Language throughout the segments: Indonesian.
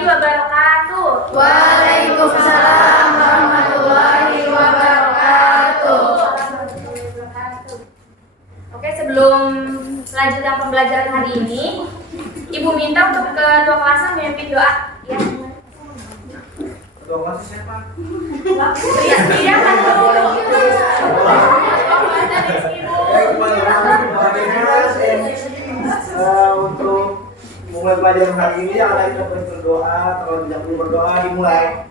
warahmatullahi wabarakatuh. Waalaikumsalam warahmatullahi wabarakatuh. Oke, sebelum melanjutkan pembelajaran hari ini, Ibu minta untuk ketua kelasnya memimpin doa, ya. Ketua kelas siapa? Iya kan dulu. Untuk mulai pelajaran hari ini ada kita berdoa, kalau tidak perlu berdoa dimulai.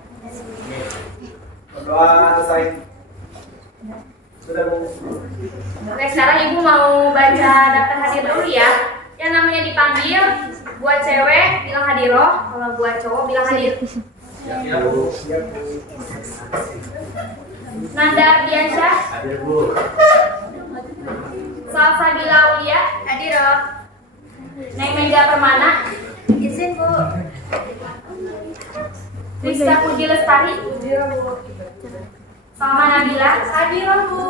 Berdoa selesai. Sudah Bu. Oke, sekarang Ibu mau baca daftar hadir dulu ya. Yang namanya dipanggil, buat cewek bilang hadiroh, kalau buat cowok bilang hadir. Siap Bu. Siap Bu. Nanda Ardiansyah, Hadir Bu. Salsabila Aulia, hadiroh. Neng Mega Permana, Izin Bu. Rizka Puji Lestari, hadiroh Bu. Salma Nabila, hadiroh Bu.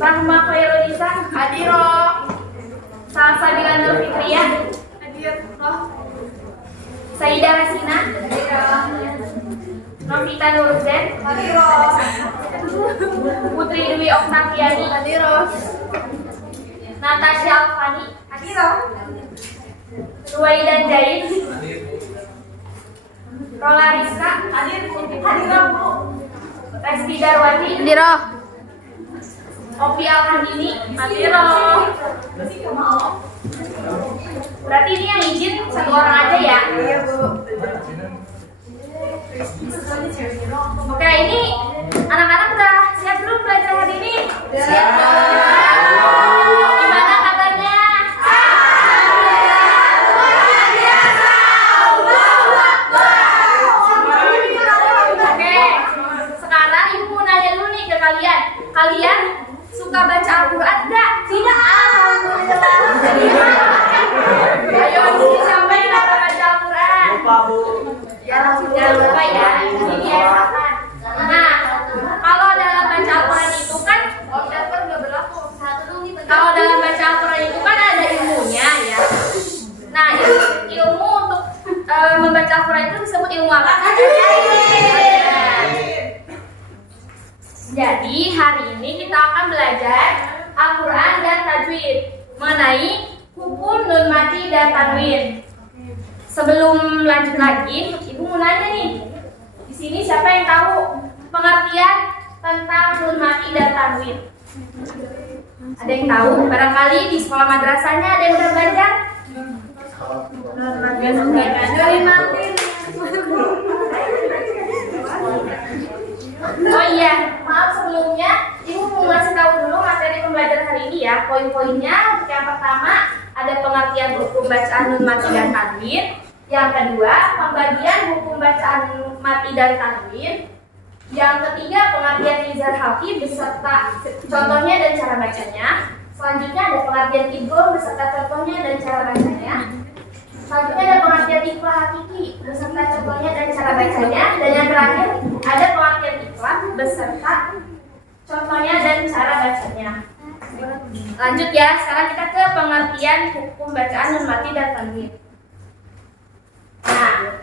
Rahma Khairunisa, hadiroh. Salsabila Nur Fitriyah, hadiroh. Saidah Hasina, hadiroh. Novita Nurzen, hadiroh. Putri Dwi Oktaviani, hadiroh. Natasha Alfani, hadiroh. Ruwaidan Jaid, Rola Rizka, hadiroh Bu. Resti Darwati, Hadiroh. Opi Alhandini, hadiroh. Berarti ini yang izin satu orang aja ya? Iya Bu. Oke, ini anak-anak udah siap belum belajar hari ini? Siap. Gimana kabarnya? Oke, sekarang Ibu mau nanya dulu nih ke kalian. Kalian suka baca Al-Quran enggak? Tidak. Ayo, siapa yang suka baca Al-Quran? Lupa Bu. Jangan lupa ya, ini biasakan. Nah, kalau dalam baca Al-Quran itu kan, kalau dalam baca Al-Quran itu kan ada ilmunya ya. Nah, ilmu untuk membaca Al-Quran itu disebut ilmu apa? Jadi hari ini kita akan belajar Al-Quran dan tajwid mengenai hukum nun mati dan tanwin. Sebelum lanjut lagi, Ibu mau nanya nih. Di sini siapa yang tahu pengertian tentang nun mati dan tanwin? Ada yang tahu? Barangkali di sekolah madrasahnya ada yang udah belajar? Oh iya, maaf sebelumnya Ibu mau ngasih tahu dulu materi pembelajaran hari ini ya. Poin-poinnya untuk yang pertama ada pengertian hukum bacaan nun mati dan tanwin. Yang kedua, pembagian hukum bacaan mati dan tanwin. Yang ketiga, pengertian izhar halqi beserta contohnya dan cara bacanya. Selanjutnya ada pengertian idgham beserta contohnya dan cara bacanya. Selanjutnya ada pengertian ikhfa hakiki beserta contohnya dan cara bacanya. Dan yang terakhir ada pengertian ikhlas beserta contohnya dan cara bacanya. Lanjut ya, sekarang kita ke pengertian hukum bacaan nun mati dan tanwin. Nah,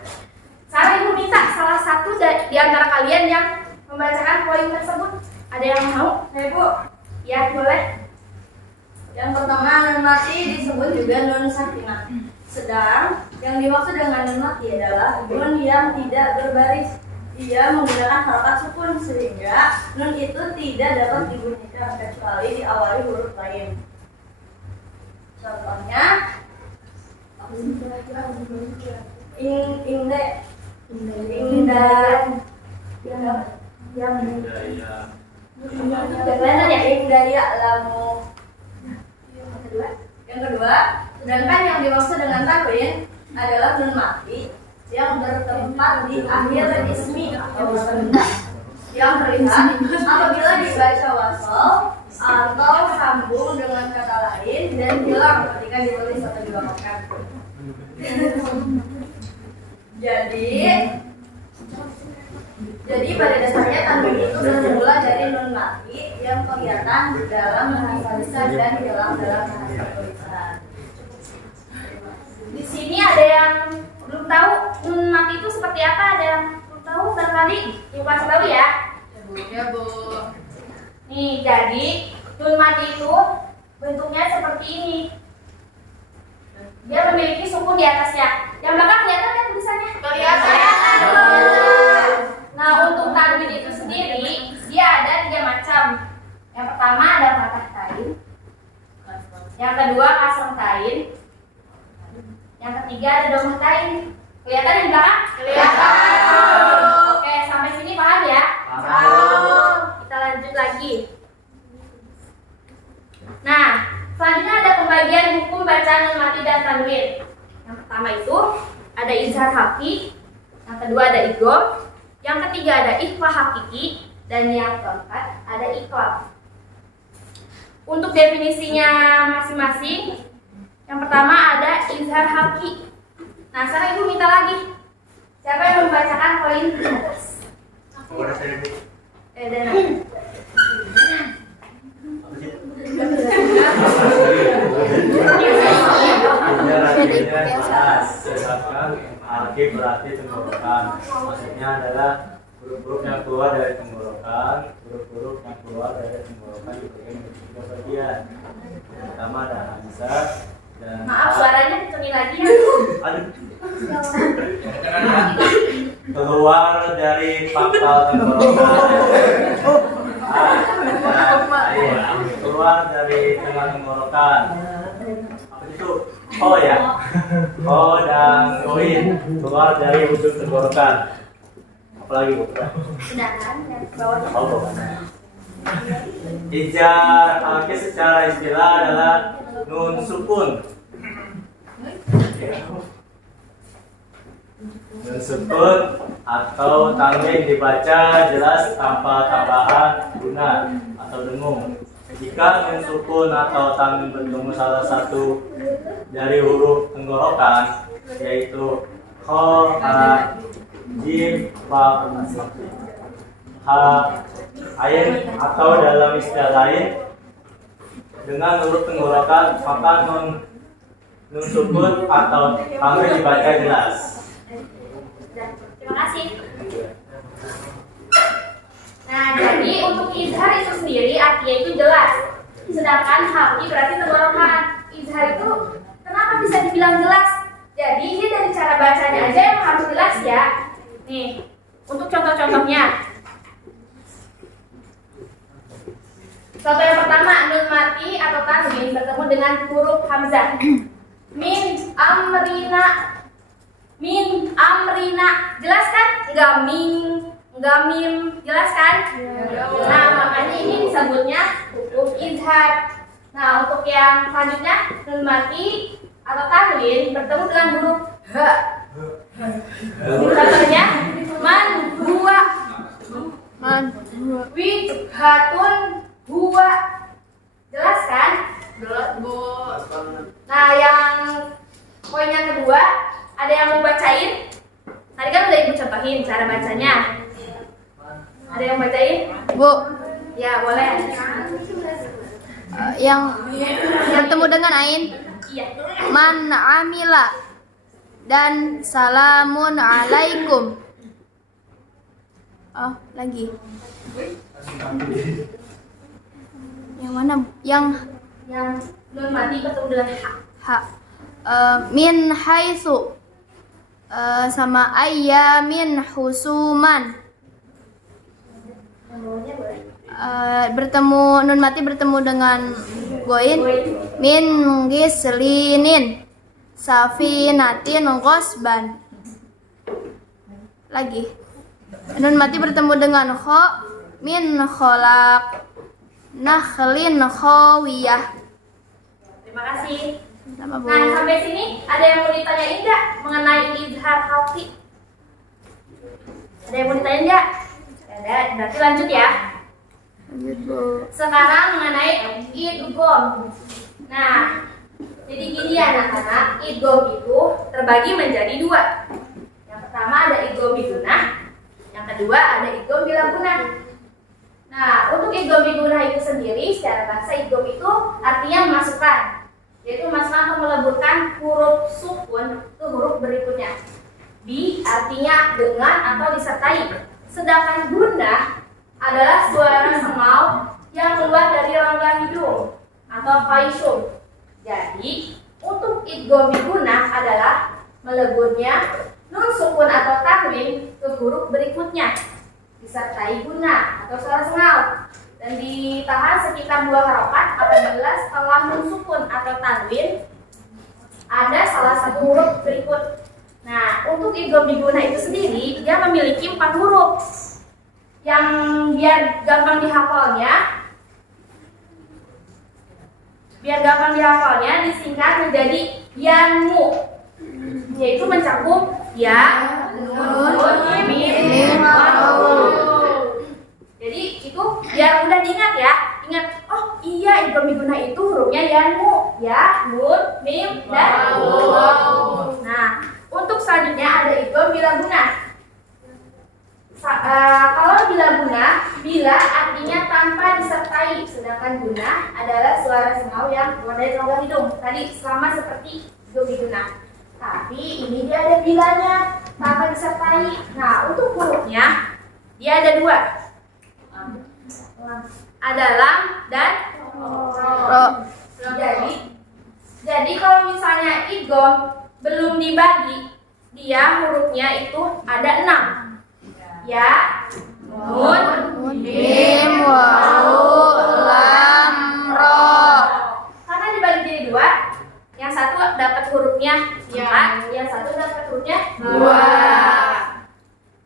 sekarang Ibu minta salah satu di antara kalian yang membacakan poin tersebut. Ada yang mau? Ayo Bu. Ya, boleh. Yang pertama, nun mati disebut juga nun sakinah. Sedang yang dimaksud dengan nun mati adalah nun yang tidak berbaris. Ia menggunakan harokat sukun sehingga nun itu tidak dapat dibunyikan kecuali diawali huruf lain. Contohnya indaya lamu. Yang kedua, sedangkan yang dimaksud dengan tanwin adalah nun mati yang bertempat di akhir ismi atau benda yang terlihat apabila dibaca wasol atau sambung dengan kata lain dan hilang ketika ditulis atau diwakafkan. Jadi pada dasarnya tanwin itu bermula dari nun mati yang kelihatan dalam bahasa lisan dan hilang dalam bahasa tulisan. Di sini ada yang belum belum tahu nun mati itu seperti apa? Ada yang belum tahu? Barangkali Ibu kasih tahu ya. Ya, Bu. Nih, jadi nun mati itu bentuknya seperti ini. Dia memiliki sukun di atasnya. Yang belakang kelihatan kan tulisannya? Kelihatan. Nah, untuk tanwin itu sendiri, dia ada 3 macam. Yang pertama ada fathah tain. Yang kedua kasrah tain. Yang ketiga ada dhammah tain. Kelihatan yang belakang? Kelihatan. Oke, sampai sini paham ya? Paham. Kita lanjut lagi. Nah, selanjutnya ada pembagian hukum bacaan nun mati dan tanwin. Yang pertama itu ada izhar haki, yang kedua ada idgham, yang ketiga ada ikhfa hakiki, dan yang keempat ada iqlab. Untuk definisinya masing-masing, yang pertama ada izhar haki. Nah, sekarang Ibu minta lagi. Siapa yang membacakan poin di atas? Dan Sedangkan alki berarti tenggorokan. Maksudnya adalah huruf-huruf yang keluar dari tenggorokan. Huruf-huruf yang keluar dari tenggorokan dibagi menjadi 3 bagian. Yang pertama ada hamzah dan maaf, suaranya dicuri lagi ya. aduh. Keluar dari pangkal tenggorokan. Keluar dari tengah tenggorokan. Apa itu? Oh ya. Oh dan goin keluar dari ujung tenggorokan. Apalagi Bu? Sedangkan yang bawahnya Oh, bawahnya. Ijar alki secara istilah adalah nun sukun. Nun sukun atau tanwin dibaca jelas tanpa tambahan guna atau dengung. Jika nun sukun atau tanwin bertemu salah satu dari huruf tenggorokan, yaitu kho, ha, jim, fa, ha, ain, atau dalam istilah lain dengan huruf tenggorokan, maka nun sukun atau tanwin dibaca jelas. Terima kasih. Nah, jadi untuk izhar itu sendiri artinya itu jelas. Sedangkan haki berarti tenggorokan. Izhar itu kenapa bisa dibilang jelas? Jadi ini dari cara bacanya aja yang harus jelas ya. Nih, untuk contoh-contohnya. Contoh yang pertama, nun mati atau tanwin bertemu dengan huruf hamzah. Min amrina. Min amrina. Jelas kan? Enggak mim, jelas kan? Nah, makanya ini disebutnya hukum izhar. Nah, untuk yang selanjutnya nun mati atau tanwin bertemu dengan huruf h. Contohnya man huwa wijhatun huwa. Jelas kan? Jelas, Bu. Nah, yang poin yang kedua, ada yang mau bacain? Tadi kan udah Ibu contohin cara bacanya. Ada yang bacain? Bu, Ya, boleh. yang bertemu dengan ain Iya. man amila dan salamun alaikum. Oh, lagi. Yang mana? Yang Nun mati bertemu dengan ha. min haitsu sama ayyamin husuman. Yang bawahnya boleh. Bertemu nun mati bertemu dengan goin min gislinin safinatin ghosban. Lagi nun mati bertemu dengan kho min kholaq nakhlin khawiyah. Terima kasih. Sama Bu. Nah, sampai sini ada yang mau ditanyain nggak mengenai izhar haki? Ada yang mau ditanyain nggak? Ada, berarti lanjut ya. Lanjut, Bu. Sekarang mengenai idgham. Nah, jadi gini ya anak-anak, idgham itu terbagi menjadi 2. Yang pertama ada idgham bigunah, yang kedua ada idgham bila gunah. Nah, untuk idgham bigunah itu sendiri secara bahasa idgham itu artinya memasukkan, yaitu memasukkan atau meleburkan huruf sukun ke huruf berikutnya. bi artinya dengan atau disertai. Sedangkan guna adalah suara sengau yang keluar dari rongga hidung atau faisum. Jadi, untuk idgham biguna adalah meleburnya nun sukun atau tanwin ke huruf berikutnya disertai guna atau suara sengau dan ditahan sekitar 2 harokat apabila setelah nun sukun atau tanwin ada salah satu huruf berikut. Nah, untuk idgham biguna itu sendiri dia memiliki 4 huruf yang biar gampang dihafalnya disingkat menjadi yanmu, yaitu mencakup ya, nun, mim, waw. Jadi itu biar mudah diingat ya. Ingat, oh iya idgham biguna itu hurufnya yanmu, ya, nun, mim, dan waw. Nah, untuk selanjutnya ada idgham bila guna. Kalau bila guna, bila artinya tanpa disertai, sedangkan guna adalah suara sengau yang keluar dari rongga hidung. Tadi sama seperti idgham biguna. Tapi ini dia ada bilanya tanpa disertai. Nah, untuk hurufnya dia ada 2. Ada lam dan ro. Jadi kalau misalnya idgham belum dibagi, dia hurufnya itu ada 6. Ya, nun, Mim, waw, lam, ro. Karena dibagi jadi 2, yang satu dapat hurufnya 4, yang satu dapat hurufnya 2.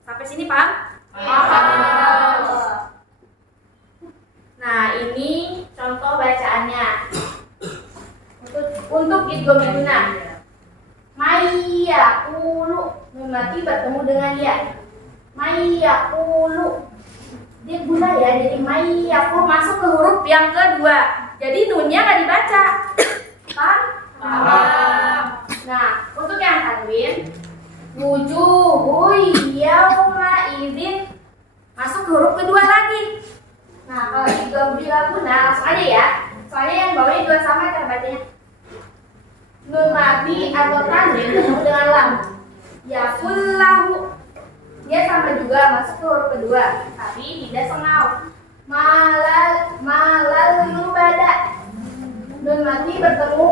Sampai sini paham? Paham. Nah, ini contoh bacaannya. Untuk idgham biguna. Mayyaqulu, nun mati bertemu dengan ya. Mayyaqulu. Dia guna ya, jadi mayyaqulu masuk ke huruf yang kedua. Jadi nunnya nggak dibaca. Paham? Paham. Nah, untuk yang tanwin, wujuhu yauma idzin masuk ke huruf kedua lagi. Nah, kalau idgham bila guna langsung aja ya. Soalnya yang bawahnya juga sama cara bacanya. Nun mati atau tanwin bertemu dengan lam. Yakullahu. Dia sama juga masuk ke huruf kedua, tapi tidak sengau. Malal lubada. Nun mati bertemu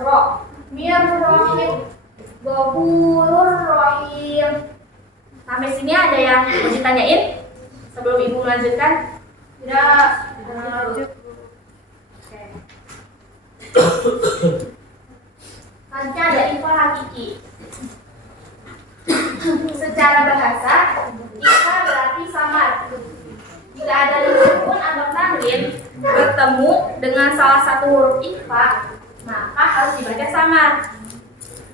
ro. Mir rohim. Ghafurur rohim. Sampai sini ada yang mau ditanyain sebelum ibu melanjutkan? Tidak. Oke. Selanjutnya ada info hakiki. Secara bahasa, ikhfa berarti samar. Jika ada sukun atau tanwin bertemu dengan salah satu huruf ikhfa, maka harus dibaca samar.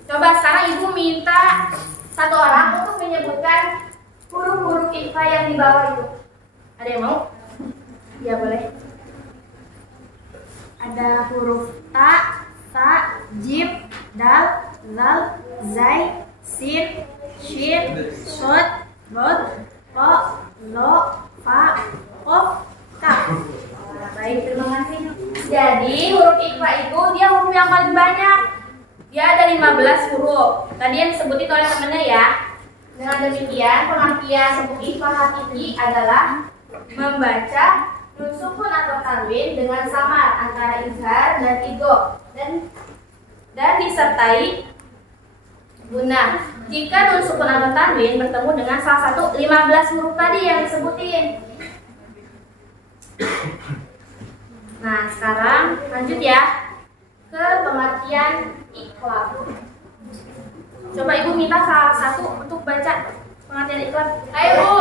Coba sekarang ibu minta satu orang untuk menyebutkan huruf-huruf ikhfa yang di bawah itu. Ada yang mau? Ya boleh. Ada huruf ta, jim, dal, zal, zai, sin, shin, shod, bod, ko, lo, fa, kof, kaf. Baik, terima kasih. Jadi huruf ikhfa itu dia huruf yang paling banyak. Dia ada 15 huruf. Tadi yang disebutin oleh temennya ya. Dengan demikian pengertian huruf ikhfa hakiki adalah membaca nun sukun atau tanwin dengan samar antara izhar dan idgham dan disertai guna. Jika nun sukun atau tanwin bertemu dengan salah satu 15 huruf tadi yang disebutin. Nah, sekarang lanjut ya ke pengertian ikhlas. Coba ibu minta salah satu untuk baca pengertian ikhlas. Ayo bu.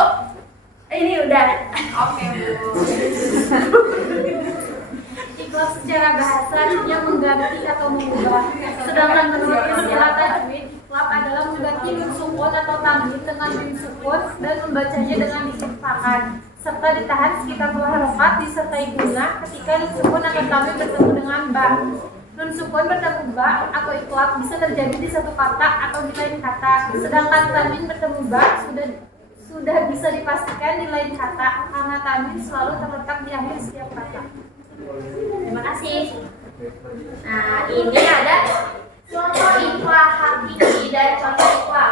Ini udah. Oke bu. Ikhlas secara bahasa artinya mengganti atau mengubah. Sedangkan menurut istilah tajwid, ikhlas adalah mengganti nun sukun atau tanwin dengan nun sukun dan membacanya dengan diikhfakan serta ditahan sekitar 2 harokat disertai guna ketika nun sukun atau tanwin bertemu dengan ba. Nun sukun bertemu ba atau ikhlas bisa terjadi di satu kata atau di lain kata. Sedangkan tanwin bertemu ba sudah bisa dipastikan di lain kata karena tanwin selalu terletak di akhir setiap kata. Terima kasih. Nah, ini ada contoh ikhfa hakiki dan contoh ikhfa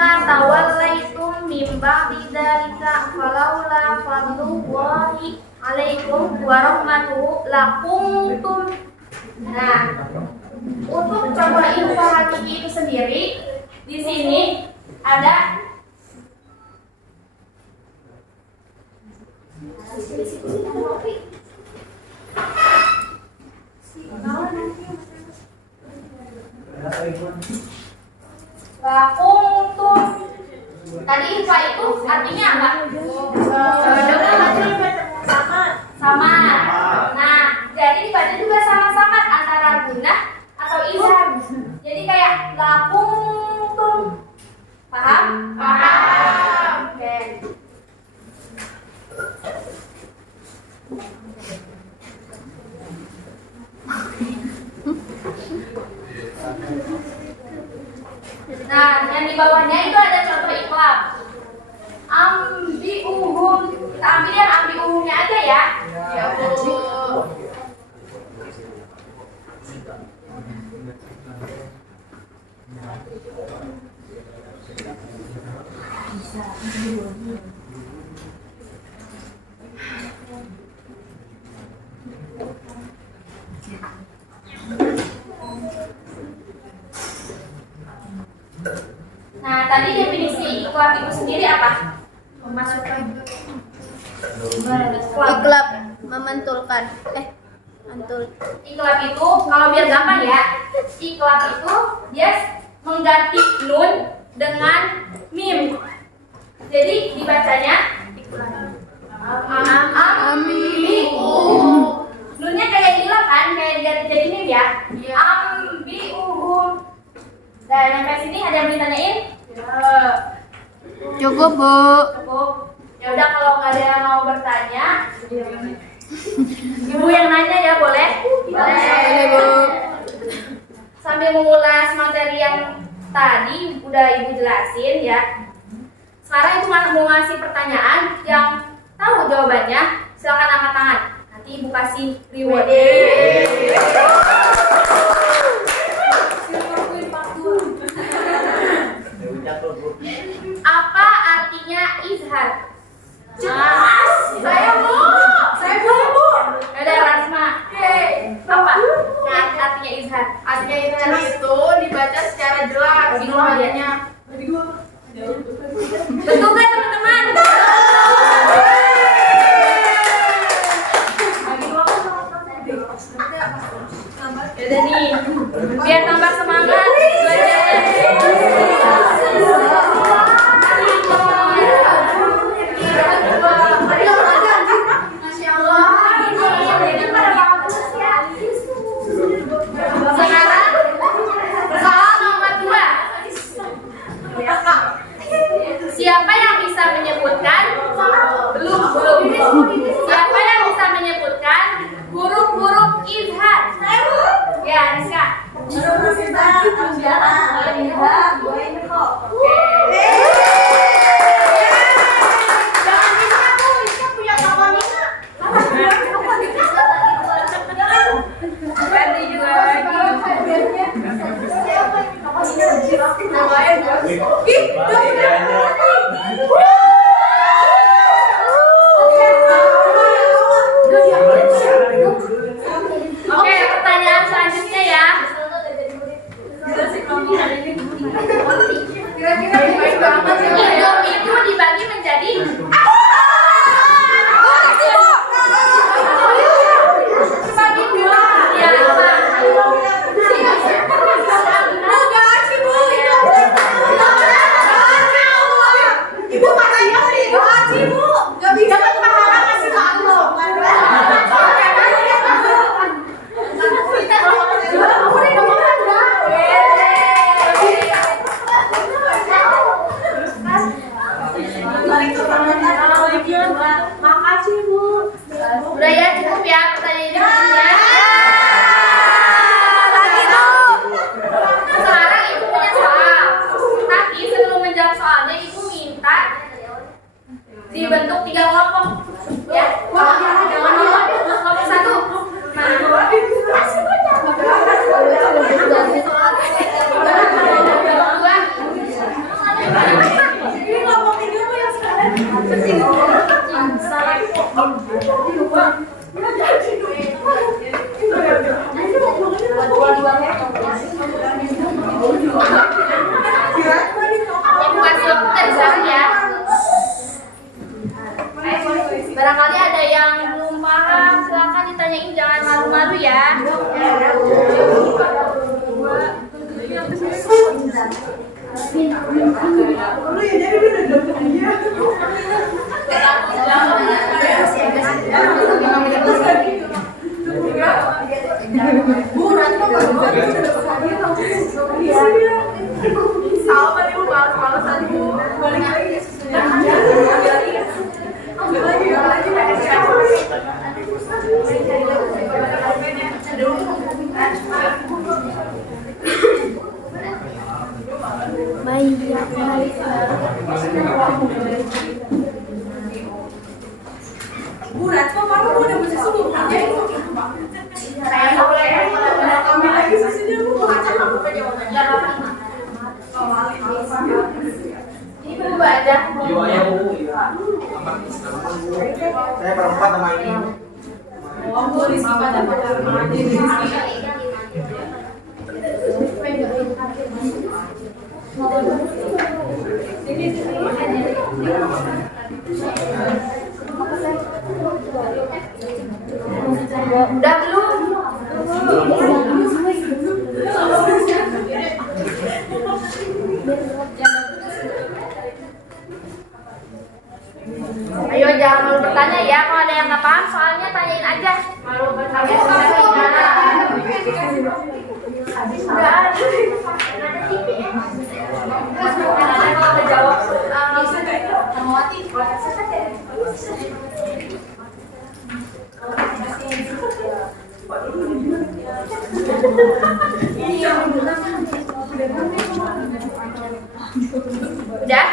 summa tawallaitum min ba'di dzalika falaula fadlullahi 'alaikum wa rahmatuhu lakuntum. Nah, untuk contoh info hakiki itu sendiri di sini ada lakuntum. Tadi info itu artinya apa? Sama. Nah, jadi dibaca juga sama-sama antara gunah atau izhar. Jadi kayak lakuntum. Paham? Paham. Oke. Nah, yang di bawahnya itu ada contoh iklab. Ambiuhum. Kita ambil yang ambiuhumnya aja ya. Ya, Bu. Nah, tadi definisi iklab itu sendiri apa? Memasukkan Iklab memantulkan. Mantul. Iklab itu kalau biar gampang ya, iklab itu dia mengganti nun dengan mim. Jadi dibacanya ambiuhum. Nunnya kayak hilang kan, kayak diganti jadi mim ya. Ambiuhum. Dan sampai sini ada yang ditanyain? Cukup, Bu. Cukup. Ya udah, kalau nggak ada yang mau bertanya, Ibu yang nanya ya, boleh? Boleh, Bu. Sambil mengulas materi yang tadi udah Ibu jelasin ya. Sekarang Ibu mau ngasih pertanyaan yang tahu jawabannya, silakan angkat tangan. Nanti Ibu kasih reward. Apa artinya izhar? Saya Bu. Ada Rasma. Apa? Nah, artinya izhar. Artinya izhar itu dibaca secara jelas semuanya. Betul kan teman-teman? Udah nih, biar tambah semangat belajar. Sekarang soal nomor 2. Siapa yang bisa menyebutkan belum siapa yang bisa menyebutkan huruf-huruf izhar? Ya, Rizka. Oke, pertanyaan selanjutnya ya. Hidup itu dibagi menjadi bagi 2. Ya, apa? Ibu katanya beli doaci, Bu. Gak bisa dapat pahala kasih ke Allah. Makasih, Bu. Udah ya, cukup ya pertanyaannya. Sekarang Ibu punya soal. Tapi sebelum menjawab soalnya, Ibu minta dibentuk 3 kelompok. Ya, kelompok 1. Kelompok 2. Sama nih, Bu, males-malesan, Bu. Balik lagi. Bu, Ratko, kamu udah bisa susu? Saya boleh Ambil lagi susunya, Bu. ini berubah aja. Iya, ya Bu. Saya berempat sama ini. Oh, Bu, Rizky pada Udah belum? Ayo jangan malu bertanya ya, kalau ada yang nggak paham soalnya tanyain aja. Malu bertanya. Udah ada. Ada TV ya. Terus kalau menjawab udah?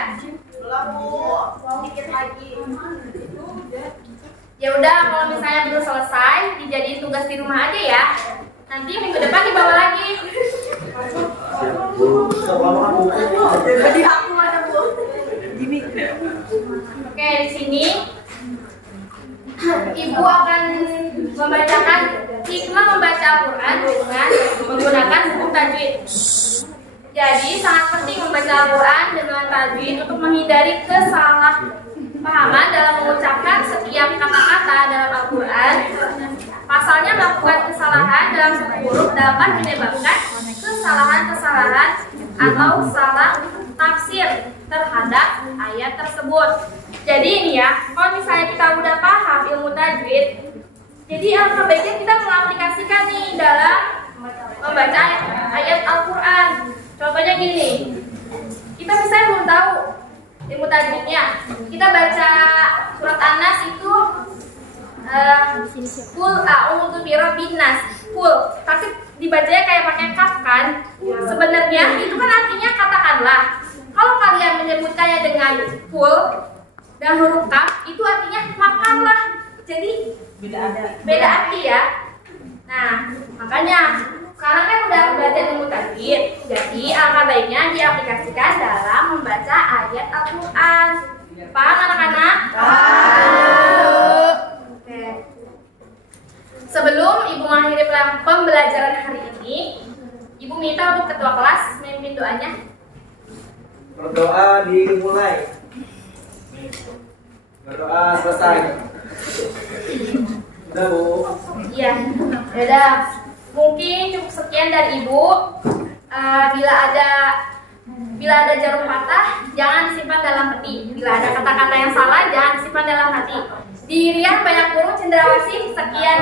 Dikit lagi. Ya udah, kalau misalnya belum selesai, dijadiin tugas di rumah aja ya. Nanti minggu depan dibawa lagi. Jadi aku ada, Bu. Oke, di sini Ibu akan membacakan hikmah membaca Al-Quran dengan menggunakan buku tajwid. Jadi sangat penting membaca Al-Quran dengan tajwid untuk menghindari kesalahpahaman dalam mengucapkan setiap kata-kata dalam Al-Quran. Pasalnya melakukan kesalahan dalam satu huruf dapat menyebabkan kesalahan-kesalahan atau salah tafsir terhadap ayat tersebut. Jadi ini ya, kalau misalnya kita udah paham ilmu tajwid, jadi alangkah baiknya kita mengaplikasikan nih dalam membaca ayat Al-Quran. Contohnya gini, kita misalnya belum tahu ilmu tajwidnya, kita baca surat An-Nas itu Qul a'udzu birabbin nas, qul, tapi dibacanya kayak pakai kaf kan? Sebenarnya itu kan artinya katakanlah. Kalau kalian menyebutkannya dengan qul dan huruf kaf, itu artinya makanlah. Jadi beda arti ya. Nah, makanya sekarang kan udah belajar ilmu tajwid, jadi alangkah baiknya diaplikasikan dalam membaca ayat Al-Quran. Paham anak-anak? Oke. Sebelum Ibu mengakhiri pembelajaran hari ini, Ibu minta untuk ketua kelas memimpin doanya. Berdoa dimulai. Berdoa selesai. Udah, Bu. Iya, yaudah. Mungkin cukup sekian dari Ibu. Bila ada jarum patah, jangan disimpan dalam peti. Bila ada kata-kata yang salah, jangan disimpan dalam hati. Dirian banyak burung cendrawasih. Sekian